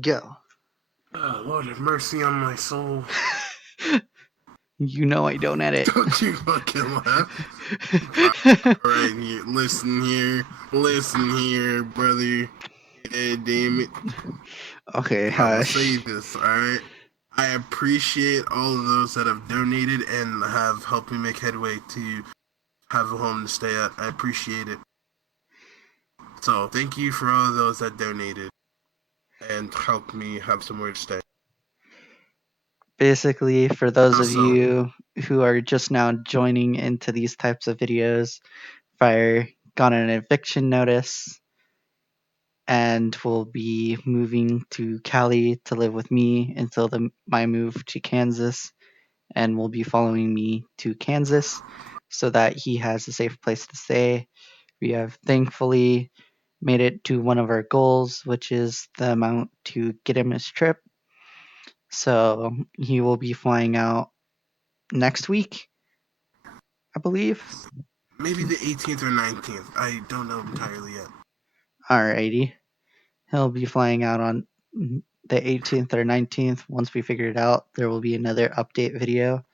Go. Oh, Lord have mercy on my soul. You know I don't edit. Don't you fucking laugh. Alright, here. Listen here, brother. Yeah, damn it. Okay, I will hush. say this, alright? I appreciate all of those that have donated and have helped me make headway to have a home to stay at. I appreciate it. So, thank you for all of those that donated and helped me have somewhere to stay. Basically, for those of Also, you who are just now joining into these types of videos, Fire got an eviction notice and will be moving to Cali to live with me until my move to Kansas, and will be following me to Kansas so that he has a safe place to stay. We have thankfully made it to one of our goals, which is the amount to get him his trip. So he will be flying out next week, I believe. maybe the 18th or 19th. I don't know entirely yet. Alrighty. He'll be flying out on the 18th or 19th. Once we figure it out, there will be another update video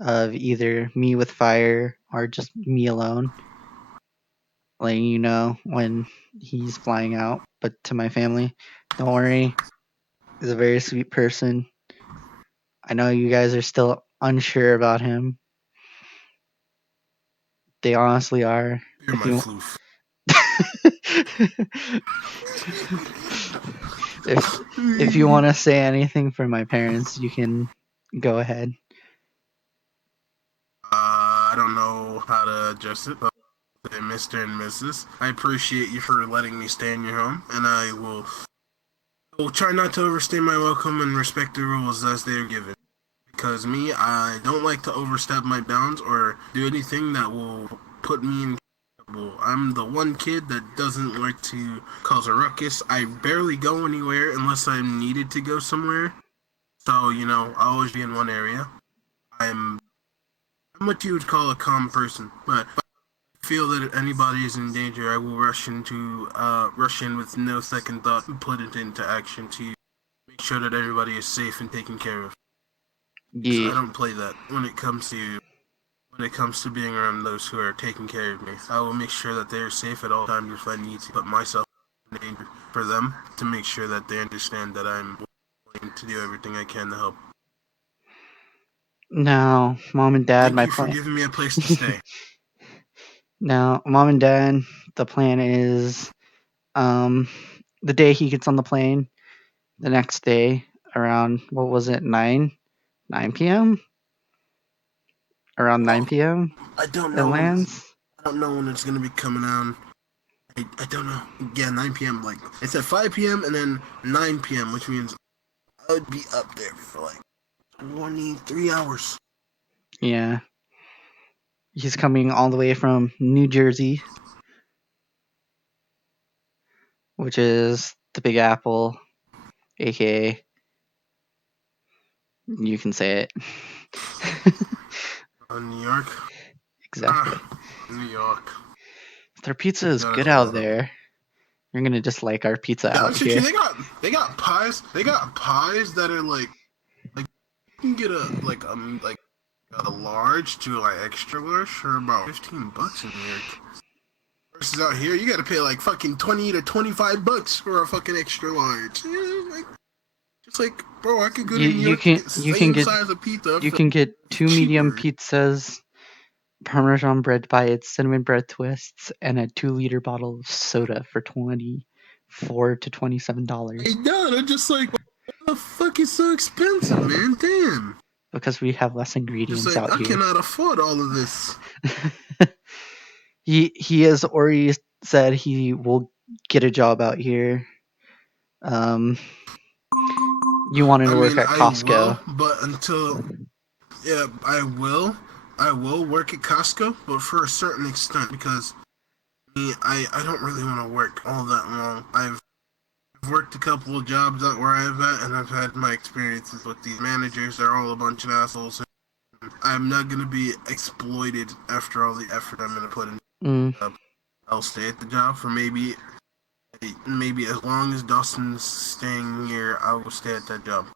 of either me with Fire or just me alone, letting you know when he's flying out. But to my family, don't worry. He's a very sweet person. I know you guys are still unsure about him. They honestly are. You're If my you floof. if you want to say anything for my parents, you can go ahead. I don't know how to address it, but Mr. and Mrs. I appreciate you for letting me stay in your home, and I will try not to overstay my welcome and respect the rules as they are given. Because me, I don't like to overstep my bounds or do anything that will put me in trouble. I'm the one kid that doesn't like to cause a ruckus. I barely go anywhere unless I'm needed to go somewhere. So, I'll always be in one area. I'm I'm what you would call a calm person, but if I feel that anybody is in danger, I will rush in with no second thought and put it into action to make sure that everybody is safe and taken care of. Because Yeah. I don't play that when it comes to being around those who are taking care of me. I will make sure that they are safe at all times if I need to put myself in danger for them to make sure that they understand that I'm willing to do everything I can to help. Now, mom and dad, Thank my you for plan. giving me a place to stay. Now, mom and dad, the plan is the day he gets on the plane, the next day around what was it, 9 p.m. Around 9 Well, p.m. I don't it know when lands. I don't know when it's gonna be coming on. I don't know. Yeah, 9 p.m. Like it's at 5 p.m. and then 9 p.m., which means I would be up there for like 23 hours. Yeah, he's coming all the way from New Jersey, which is the Big Apple, aka you can say it. New York. Exactly. New York. Their pizza You is gotta good go out to. there. You're gonna dislike our pizza Yeah, out that's true. here. They got pies. They got pies that are like you can get a large to like extra large for about $15 in New York. Versus out here, you gotta pay like fucking 20 to $25 for a fucking extra large. Just like, bro, I could go to You New you York to can get the you can same get size of pizza you for can get 2 medium cheaper. pizzas, Parmesan bread bites, cinnamon bread twists, and a 2-liter bottle of soda for $24 to $27. I know, they're just like, what the fuck is so expensive, man? Damn. Because we have less Just ingredients like, out I here. cannot afford all of this. He has already said he will get a job out here. You wanted I to work mean, at I will, Costco. but yeah, I will. I will work at Costco, but for a certain extent, because I don't really want to work all that long. I've worked a couple of jobs out where I've at, and I've had my experiences with these managers. They're all a bunch of assholes. I'm not gonna be exploited after all the effort I'm gonna put in. Mm, I'll stay at the job for maybe Maybe as long as Dawson's staying here, I will stay at that job.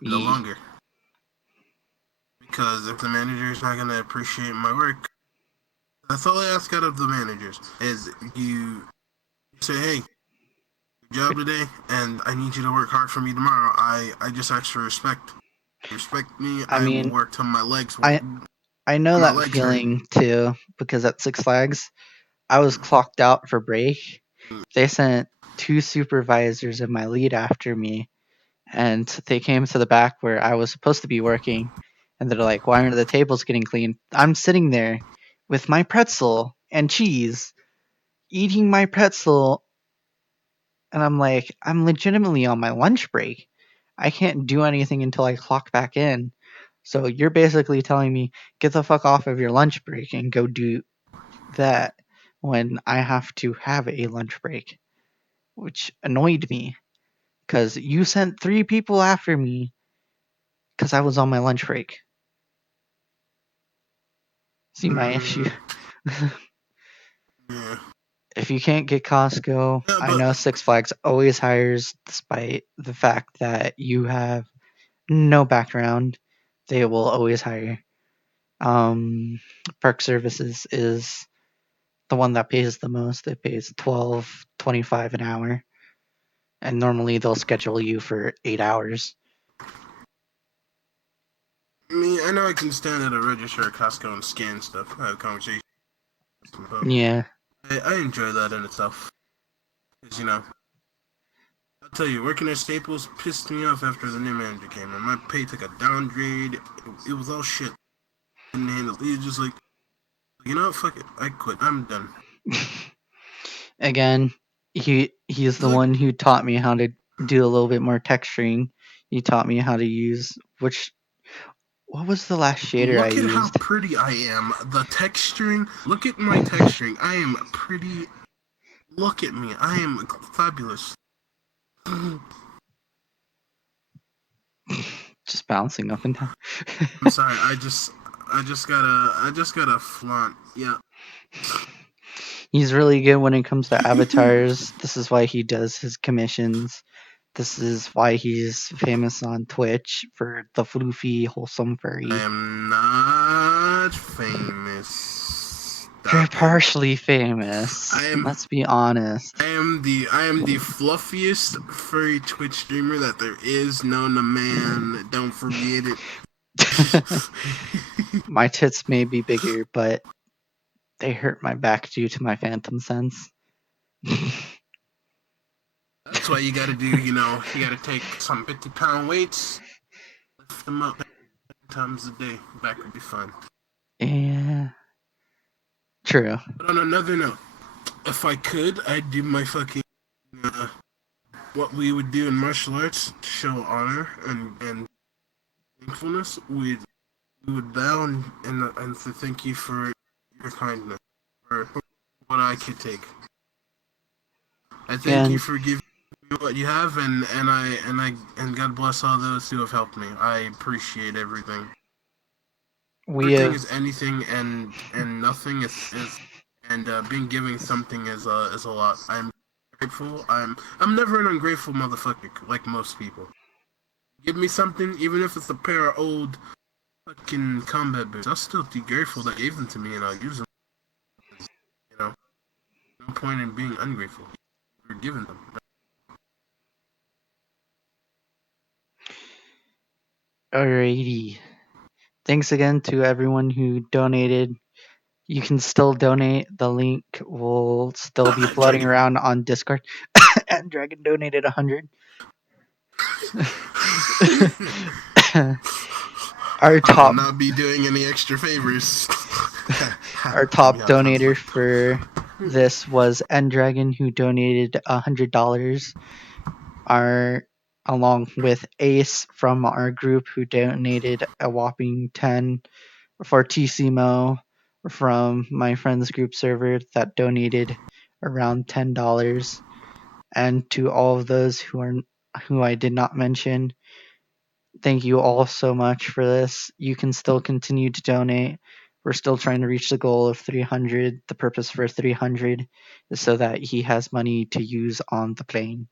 No Ye- longer. Because if the manager is not going to appreciate my work, that's all I ask out of the managers is you say, hey, good job today, and I need you to work hard for me tomorrow. I just ask for respect. Respect me. I I will mean, work till my legs I I know my that legs hurt. feeling too because at Six Flags I was clocked out for break. They sent two supervisors in my lead after me, and they came to the back where I was supposed to be working, and they're like, "Why aren't the tables getting clean?" I'm sitting there with my pretzel and cheese, eating my pretzel, and I'm like, I'm legitimately on my lunch break. I can't do anything until I clock back in. So you're basically telling me, get the fuck off of your lunch break and go do that when I have to have a lunch break, which annoyed me because you sent three people after me because I was on my lunch break. See my issue? Mm, yeah. If you can't get Costco, Yeah, I but know Six Flags always hires despite the fact that you have no background. They will always hire. Park Services is the one that pays the most. It pays 12.25 an hour, and normally they'll schedule you for 8 hours. I know I can stand at a register at Costco and scan stuff, have conversations. But Yeah, I enjoy that in itself. Because, I'll tell you, working at Staples pissed me off after the new manager came in. My pay took a downgrade. It was all shit. Couldn't handle it. He was just like, fuck it. I quit. I'm done. again, he's He's the like, one who taught me how to do a little bit more texturing. He taught me how to use which what was the last shader I look at how used? pretty I am. The texturing. Look at my texturing. I am pretty. Look at me. I am fabulous. I'm Just bouncing up and down. sorry. I just gotta flaunt. Yeah. He's really good when it comes to avatars. This is why he does his commissions. This is why he's famous on Twitch for the floofy, wholesome I furry. am not famous. You're Stop it. partially I famous. am Let's be honest. I am the fluffiest furry Twitch streamer that there is known to man. Don't forget it. My tits may be bigger, but they hurt my back due to my phantom sense. That's why you gotta do, you gotta take some 50-pound weights, lift them up 10 times a day. Back would be fun. Yeah, true. But on another note, if I could, I'd do my fucking uh, what we would do in martial arts to show honor and thankfulness. We would bow and to thank you for your kindness, for what I could take. I thank you And for giving me what you have, and God bless all those who have helped me. I appreciate everything. we Everything have is anything, and nothing is and being giving something is a lot. I'm grateful. I'm never an ungrateful motherfucker like most people. Give me something, even if it's a pair of old fucking combat boots. I'll still be grateful that you gave them to me, and I'll use them. You know, no point in being ungrateful. You're giving them. alrighty. Thanks again to everyone who donated. You can still donate. The link will still be floating Dragon. around on Discord. And Dragon donated 100. Our I will top not be doing any extra favors. our Let me top have sound donator effect. for this was Dragon who donated $100. Our along with Ace from our group who donated a whopping 10 for TCMO from my friends group server that donated around $10, and to all of those who I did not mention, thank you all so much for this. You can still continue to donate. We're still trying to reach the goal of 300. The purpose for 300 is so that he has money to use on the plane.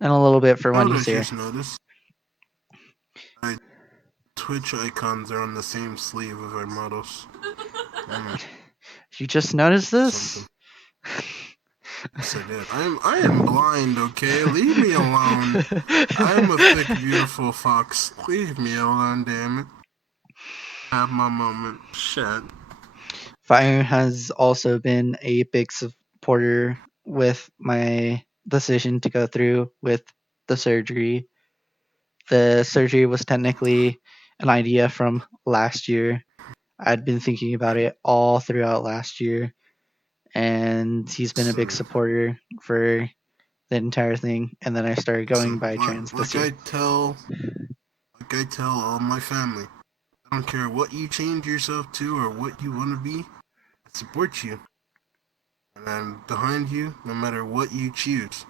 And a little bit for when Oh, I he's here. just noticed. My Twitch icons are on the same sleeve of our models. You just noticed Something. this? Yes, I did. I am blind, okay? Leave me alone. I'm a thick, beautiful fox. Leave me alone, damn it. Have my moment. Shit. Fire has also been a big supporter with my decision to go through with the surgery. The surgery was technically an idea from last year. I'd been thinking about it all throughout last year, and he's been a big Listen, supporter for the entire thing. And then I started going listen. by trans this Like year. I tell all my family. I don't care what you change yourself to or what you want to be. I support you, and I'm behind you no matter what you choose.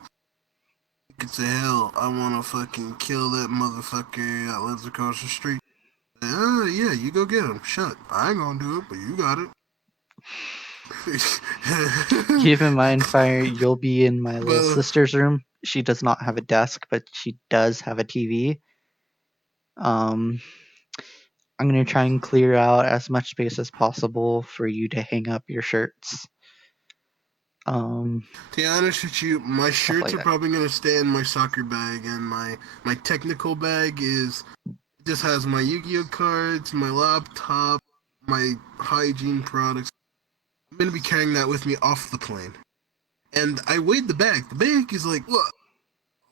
You could say, hell, I want to fucking kill that motherfucker that lives across the street. Yeah, you go get him. Shut. I ain't gonna do it, but you got it. Keep in mind, Fire, you'll be in my little but sister's room. She does not have a desk, but she does have a TV. Um, I'm gonna try and clear out as much space as possible for you to hang up your shirts. Um, to be honest with you, my Stuff shirts like are that. probably gonna stay in my soccer bag, and my technical bag is just has my Yu-Gi-Oh cards, my laptop, my hygiene products. I'm gonna be carrying that with me off the plane. And I weighed the bag. The bag is like what,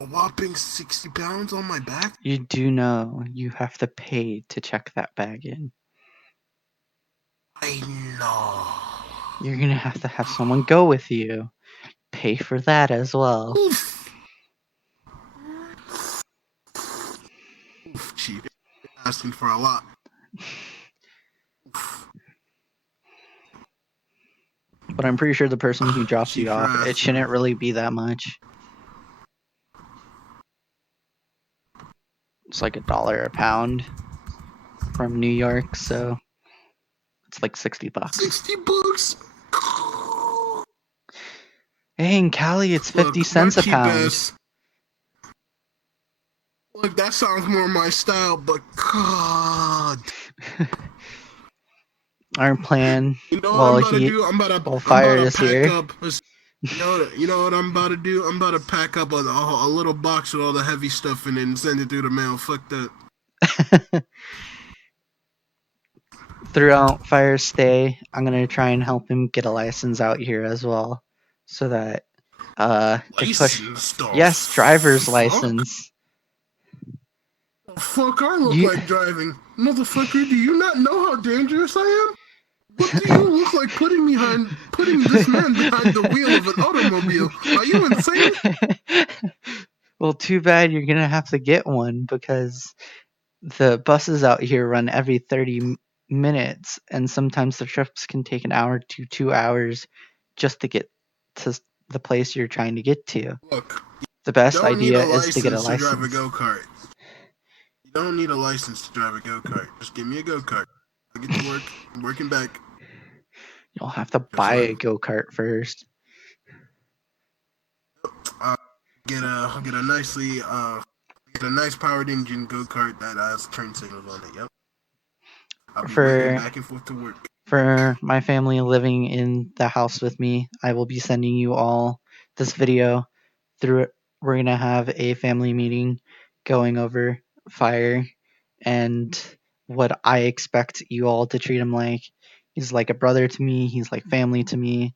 a whopping 60 pounds on my back. You do know you have to pay to check that bag in. I know. You're gonna have to have someone go with you. Pay for that as well. Oof. Oof, chief. Asking for a lot. But I'm pretty sure the person who drops you Chief, you're off, it asking. shouldn't really be that much. It's like $1 a pound from New York, so it's like $60. 60 bucks? Hey, in Cali, it's 50 Look, my cents a cheap pound. ass. Look, that sounds more my style, but God. Our plan, You know what I'm well, about to do? I'm Fire about to is pack here. up. You know what I'm about to do? I'm about to pack up a little box with all the heavy stuff in it and send it through the mail. Fuck that. Throughout Fire's stay, I'm gonna try and help him get a license out here as well, so that if push, License the yes, driver's fuck? license. The fuck I look You like driving? Motherfucker, do you not know how dangerous I am? What do you look like putting this man behind the wheel of an automobile? Are you insane? Well, too bad you're gonna have to get one because the buses out here run every 30 minutes, and sometimes the trips can take an hour to 2 hours just to get to the place you're trying to get to. Look, The you best don't need a idea is to get a license to drive a license. go kart. You don't need a license to drive a go kart. Just give me a go kart. I'll get to work. I'm working back. You'll have to Just buy like a go kart first. uh, get a get a nice powered engine go kart that has turn signals on it. Yep. I'll be whipping For back and forth to work. for my family living in the house with me, I will be sending you all this video through it. We're gonna have a family meeting going over Fire and what I expect you all to treat him like. He's like a brother to me, he's like family to me,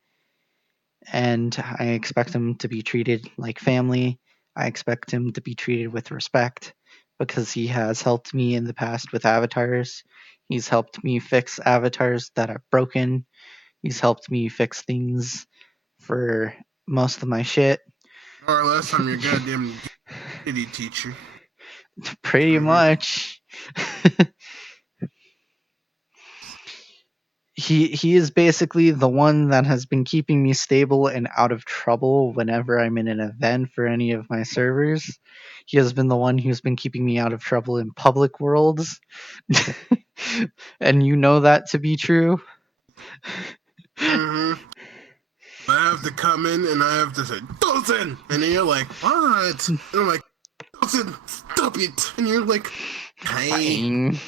and I expect him to be treated like family. I expect him to be treated with respect because he has helped me in the past with avatars. He's helped me fix avatars that are broken. He's helped me fix things for most of my shit. Or last time your goddamn kitty teacher. Pretty Mm-hmm. much. he is basically the one that has been keeping me stable and out of trouble whenever I'm in an event for any of my servers. He has been the one who's been keeping me out of trouble in public worlds. And you know that to be true. Mm-hmm. I have to come in and I have to say, Dalton! And then you're like, what? And I'm like, Dalton, stop it! And you're like, hey. Fine.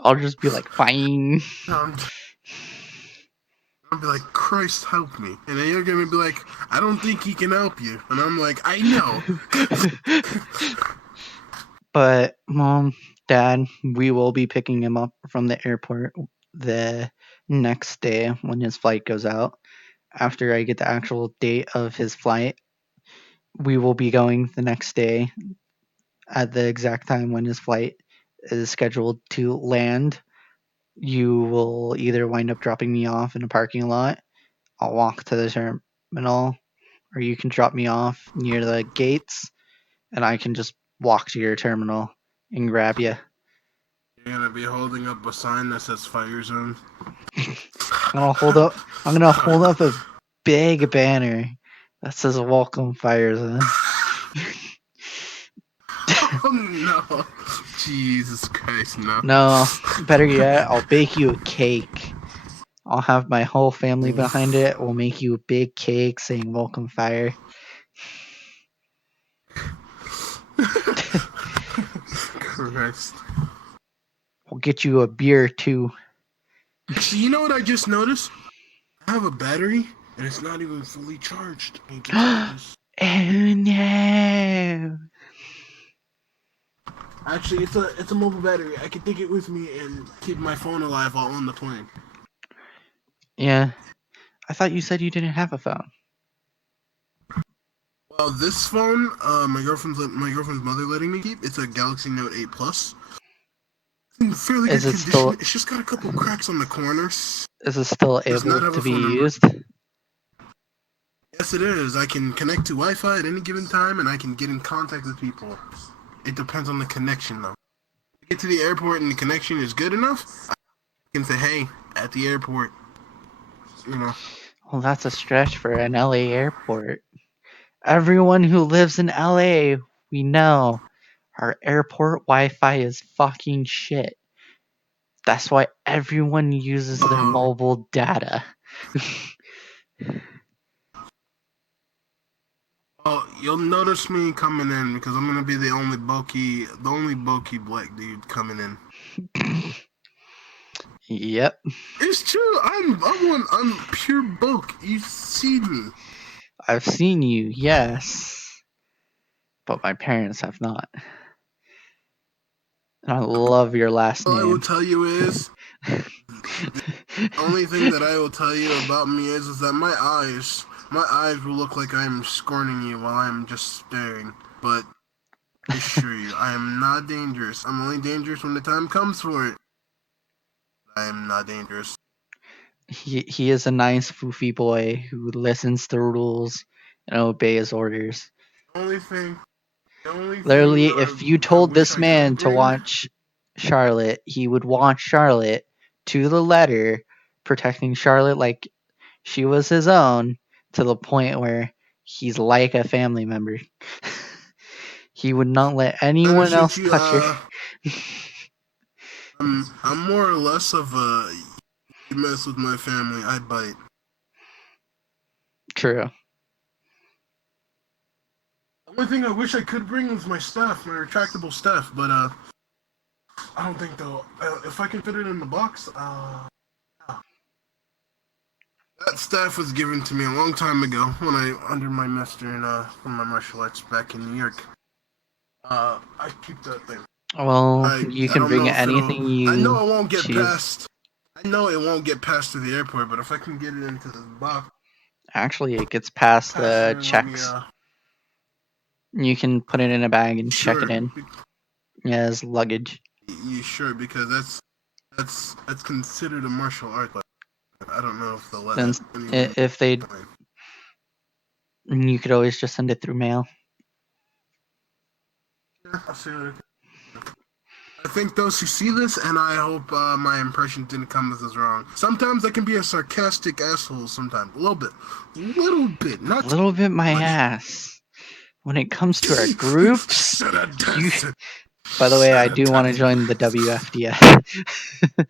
I'll just be like, fine. I'll be like, Christ help me. And then you're gonna be like, I don't think he can help you. And I'm like, I know. But mom, dad, we will be picking him up from the airport the next day when his flight goes out. After I get the actual date of his flight, we will be going the next day at the exact time when his flight is scheduled to land. You will either wind up dropping me off in a parking lot. I'll walk to the terminal, or you can drop me off near the gates, and I can just walk to your terminal and grab you. You're gonna be holding up a sign that says FireZone. I'm gonna hold up a big banner that says "Welcome FireZone." Oh no. Jesus Christ, no. No, better yet, I'll bake you a cake. I'll have my whole family behind Oof. it. We'll make you a big cake saying "Welcome Fire." Christ. We'll get you a beer too. Actually, you know what I just noticed? I have a battery and it's not even fully charged. I just Oh noticed. no! Actually, it's a mobile battery. I can take it with me and keep my phone alive while on the plane. Yeah, I thought you said you didn't have a phone. Well, this phone, my girlfriend's mother letting me keep. It's a Galaxy Note 8 Plus. It's in fairly Is good it condition. still It's just got a couple cracks on the corners. is it still Does able not have to a be phone number. used? Yes, it is. I can connect to Wi-Fi at any given time, and I can get in contact with people. It depends on the connection, though. I get to the airport and the connection is good enough, I can say, "Hey, at the airport," you know. Well, that's a stretch for an LA airport. Everyone who lives in LA, we know our airport Wi-Fi is fucking shit. That's why everyone uses their Uh, mobile data. well, you'll notice me coming in because I'm gonna be the only bulky black dude coming in. Yep, It's true. I'm pure bulk. You see me. I've seen you, yes, but my parents have not. And I love your last All I will name. tell you is the only thing that I will tell you about me is that my eyes will look like I'm scorning you while I'm just staring. But I assure you, I am not dangerous. I'm only dangerous when the time comes for it. I am not dangerous. He is a nice foofy boy who listens to rules and obeys orders. The only thing, the only thing Literally, that if you I told wish this I could man to bring. watch Charlotte, he would watch Charlotte to the letter, protecting Charlotte like she was his own, to the point where he's like a family member. He would not let anyone Notice that else you, touch her. I'm more or less of a. You mess with my family, I bite. True. The only thing I wish I could bring was my stuff, my retractable stuff, but I don't think though. If I can fit it in the box, that staff was given to me a long time ago when I under my master in from my martial arts back in New York. I keep that thing. Well, I you I can don't bring know if it'll. anything I know you it won't get choose. past. I know it won't get past to the airport, but if I can get it into this box, Actually, it gets past pass it the and let me. checks. You can put it in a bag and check it Sure. in as luggage. You sure? Because that's considered a martial art. Like, I don't know if they'll let Then, anyone. if they, you could always just send it through mail. Yeah, I'll see what I can. I thank those who see this, and I hope my impression didn't come as wrong. Sometimes I can be a sarcastic asshole. Sometimes a little bit, A not too little bit my much. ass. When it comes to our groups, Shut up, you. Dustin. By the way, Shut I up, do want to Dustin. join the WFDF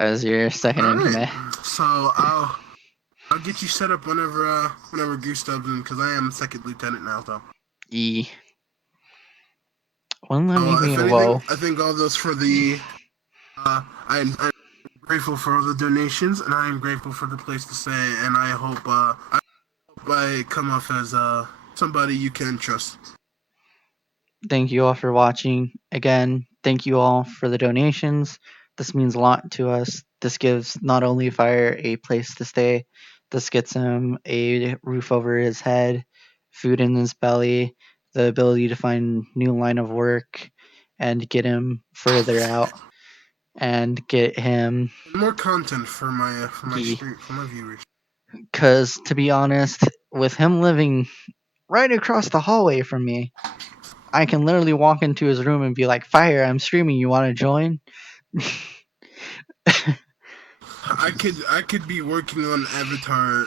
as your second All in right, command. so I'll get you set up whenever Gustav's in, because I am second lieutenant now. So, E. Wouldn't let me be if a anything, whoa. I thank all those for the. I'm grateful for all the donations, and I am grateful for the place to stay. And I come off as somebody you can trust. Thank you all for watching. Again, thank you all for the donations. This means a lot to us. This gives not only Fire a place to stay, this gets him a roof over his head, food in his belly, the ability to find new line of work, and get him further out and get him And more content for my he. stream for my viewers. Because to be honest, with him living right across the hallway from me, I can literally walk into his room and be like, "Fire, I'm streaming. You want to join?" I could be working on Avatar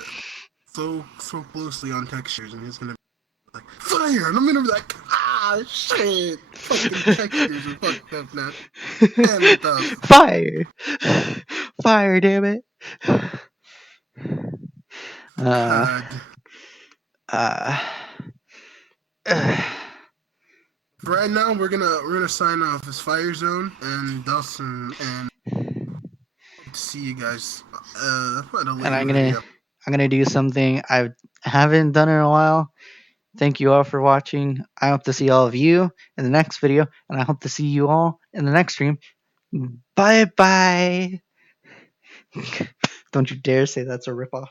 so closely on textures, and he's gonna be like fire, and I'm gonna be like, ah, shit, fucking textures are fucked up now. Damn it, tough. Fire! Fire, damn it! Uh, God. uh, uh, For right now, we're gonna sign off as FireZone and Dawson, and hope to see you guys at a and later video. I'm gonna do something I haven't done in a while. Thank you all for watching. I hope to see all of you in the next video, and I hope to see you all in the next stream. Bye bye. Don't you dare say that's a ripoff.